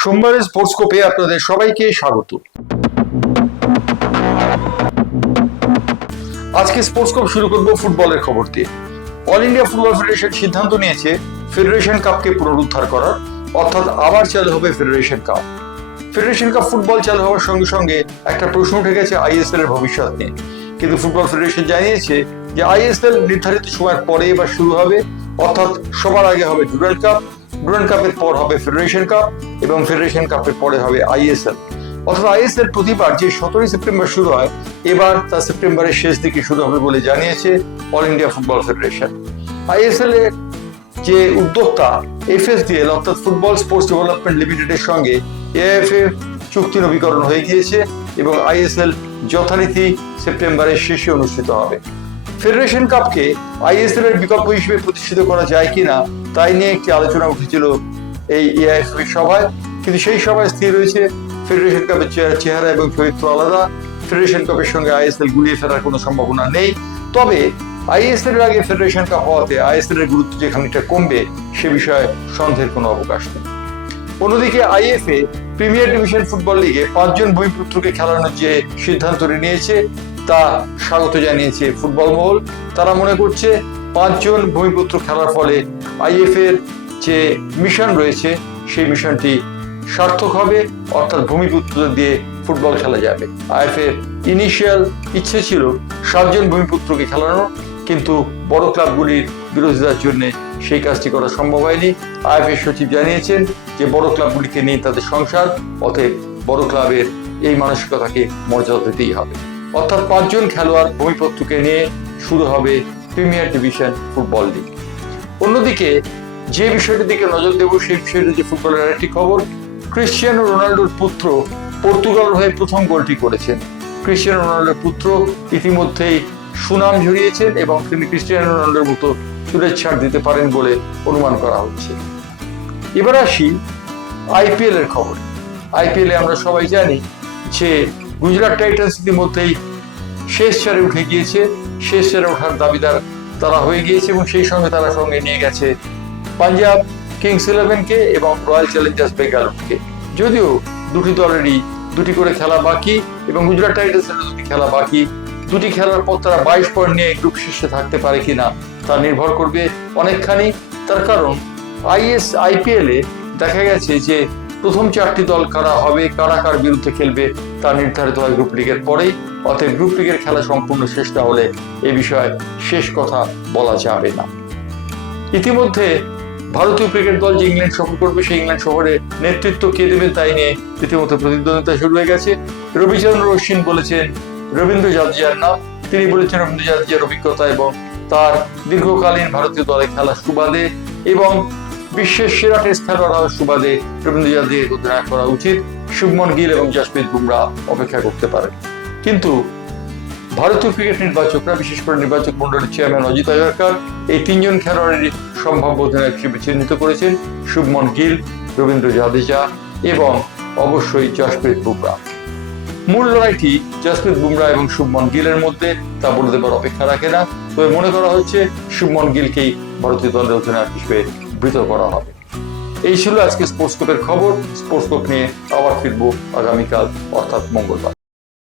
সোমবারের স্পোর্টস্কোপে আপনাদের সবাইকে স্বাগত। আজকে স্পোর্টস্কোপ শুরু করব ফুটবলের খবর দিয়ে। অল ইন্ডিয়া ফুটবল ফেডারেশন সিদ্ধান্ত নিয়েছে ফেডারেশন কাপকে পুনরুদ্ধার করার, অর্থাৎ আবার চালু হবে federation cup. Federation cup football চালু হওয়ার সঙ্গে সঙ্গে একটা প্রশ্ন উঠে গেছে আইএসএল এর ভবিষ্যৎ নিয়ে। কিন্তু ফুটবল ফেডারেশন জানিয়েছে যে আইএসএল নির্ধারিত সময়ের পরে এবার শুরু হবে, অর্থাৎ সবার আগে হবে ডুরান্ড কাপ, ডুরান্ড কাপের পর হবে ফেডারেশন কাপ এবং ফেডারেশন কাপের পরে হবে আইএসএল। অর্থাৎ আইএসএল প্রতিবার যে 17 সেপ্টেম্বর শুরু হয়, এবার তা সেপ্টেম্বরের শেষ দিকে শুরু হবে বলে জানিয়েছে all India football federation. ISL এর যে উদ্যোক্তা এফএসডিএল অর্থাৎ ফুটবল স্পোর্টস ডেভেলপমেন্ট লিমিটেডের সঙ্গে এএফএ চুক্তি নবীকরণ হয়ে গিয়েছে এবং আইএসএল যথারীতি সেপ্টেম্বরের শেষে অনুষ্ঠিত হবে। ফেডারেশন কাপকে আইএসএল এর বিকল্প হিসেবে প্রতিষ্ঠিত করা যায় কিনা তাই নিয়ে একটি আলোচনা উঠেছিল এই এআইএফএ সভায়, কিন্তু সেই সভায় স্থির হয়েছে ফেডারেশন কাপের চেহারা এবং চরিত্র আলাদা। ফেডারেশন কাপের সঙ্গে আইএসএল গুলিয়ে ফেরার কোনো সম্ভাবনা নেই। তবে আইএসএল এর আগে ফেডারেশন কাপ হওয়াতে আইএসএল এর গুরুত্ব যে খানিকটা কমবে সে বিষয়ে সন্দেহের কোনো অবকাশ নেই। অন্যদিকে আইএফএ প্রিমিয়ার ডিভিশন ফুটবল লিগে 5 জন ভূমিপুত্রকে খেলানোর যে সিদ্ধান্ত নিয়েছে তা স্বাগত জানিয়েছে ফুটবল মহল। তারা মনে করছে 5 জন ভূমিপুত্র খেলার ফলে আইএফএ এর যে মিশন রয়েছে সেই মিশনটি সার্থক হবে, অর্থাৎ ভূমিপুত্রদের দিয়ে ফুটবল খেলা যাবে। আইএফএ ইনিশিয়াল ইচ্ছে ছিল 7 জন ভূমিপুত্রকে খেলানো, কিন্তু বড় ক্লাবগুলির বিরোধিতার জন্য সেই কাজটি করা সম্ভব হয়নি। আইএফএ সচিব জানিয়েছেন যে বড় ক্লাবগুলিকে নিয়ে তাদের সংসার, অতএব বড় ক্লাবের এই মানসিকতাকে মর্যাদা দিতেই হবে। অর্থাৎ 5 জন খেলোয়াড় ভূমিপুত্রকে নিয়ে শুরু হবে প্রিমিয়ার ডিভিশন ফুটবল লিগ। অন্যদিকে যে বিষয়টির দিকে নজর দেব সেই বিষয়টি যে ফুটবলের আরেকটি খবর, ক্রিস্টিয়ানো রোনাল্ডোর পুত্র পর্তুগাল হয়ে প্রথম গোলটি করেছেন। ক্রিস্টিয়ানো রোনাল্ডোর পুত্র ইতিমধ্যেই সুনাম ঝরিয়েছেন এবং তিনি ক্রিস্টিয়ানো রোনাল্ডোর মতো চুলের ছাড় দিতে পারেন বলে অনুমান করা হচ্ছে। এবার আসি আইপিএল এর খবর। আইপিএল এ আমরা সবাই জানি যে গুজরাট টাইটান্স ইতিমধ্যেই শেষ চারে উঠে গিয়েছে। শেষ চারে ওঠার দাবিদার তারা হয়ে গিয়েছে এবং সেই সঙ্গে তারা সঙ্গে নিয়ে গেছে পাঞ্জাব কিংস 11কে এবং রয়্যাল চ্যালেঞ্জার্স বেঙ্গালুরুকে। যদিও দুটি দলেরই 2টি করে খেলা বাকি এবং গুজরাট টাইটান্সের 2টি খেলা বাকি। 2টি খেলার পর তারা 22 পয়েন্ট নিয়ে গ্রুপ শীর্ষে থাকতে পারে কিনা তা নির্ভর করবে অনেকখানি। তার কারণ আইপিএল এ দেখা গেছে যে প্রথম 4টি দল কারা হবে, কারা কার বিরুদ্ধে খেলবে তা নির্ধারিত হয় গ্রুপ লিগের পরেই। অতএব গ্রুপ লিগের খেলা সম্পূর্ণ শেষ না হলে এ বিষয়ে শেষ কথা বলা যাবে না। ইতিমধ্যে ভারতীয় ক্রিকেট দল যে ইংল্যান্ড সফর করবে সেই ইংল্যান্ড সফরে নেতৃত্ব কে দেবেন তাই নিয়ে রীতিমতো প্রতিদ্বন্দ্বিতা শুরু হয়ে গেছে। রবিচন্দ্র অশ্বিন বলেছেন রবীন্দ্র জাদেজার নাম। তিনি বলেছেন রবীন্দ্র জাদেজার অভিজ্ঞতা এবং তার দীর্ঘকালীন ভারতীয় দলে খেলার সুবাদে এবং বিশ্বের সেরা টেস্ট খেলোয়াড় হওয়ার সুবাদে রবীন্দ্র জাদেজাকে অধিনায়ক করা উচিত। শুভমন গিল এবং জসপ্রীত বুমরাহ অপেক্ষা করতে পারেন। কিন্তু ভারতীয় ক্রিকেট নির্বাচকরা, বিশেষ করে নির্বাচক মন্ডলীর চেয়ারম্যান অজিত আগারকার, এই 3 জন খেলোয়াড়ের সম্ভাব্য অধিনায়ক হিসেবে চিহ্নিত করেছেন শুভমন গিল, রবীন্দ্র জাদেজা এবং অবশ্যই জসপ্রীত বুমরাহ। মূল লড়াইটি জসপ্রীত বুমরাহ এবং শুভমন গিলের মধ্যে, তা বলে দেবার অপেক্ষা রাখে না। তবে মনে করা হচ্ছে শুভমন গিলকেই ভারতীয় দলের অধিনায়ক হিসেবে বৃত করা হবে। এই ছিল আজকে স্পোর্টস্কোপের খবর। স্পোর্টস্কোপ নিয়ে আবার ফিরবো আগামীকাল, অর্থাৎ মঙ্গলবার।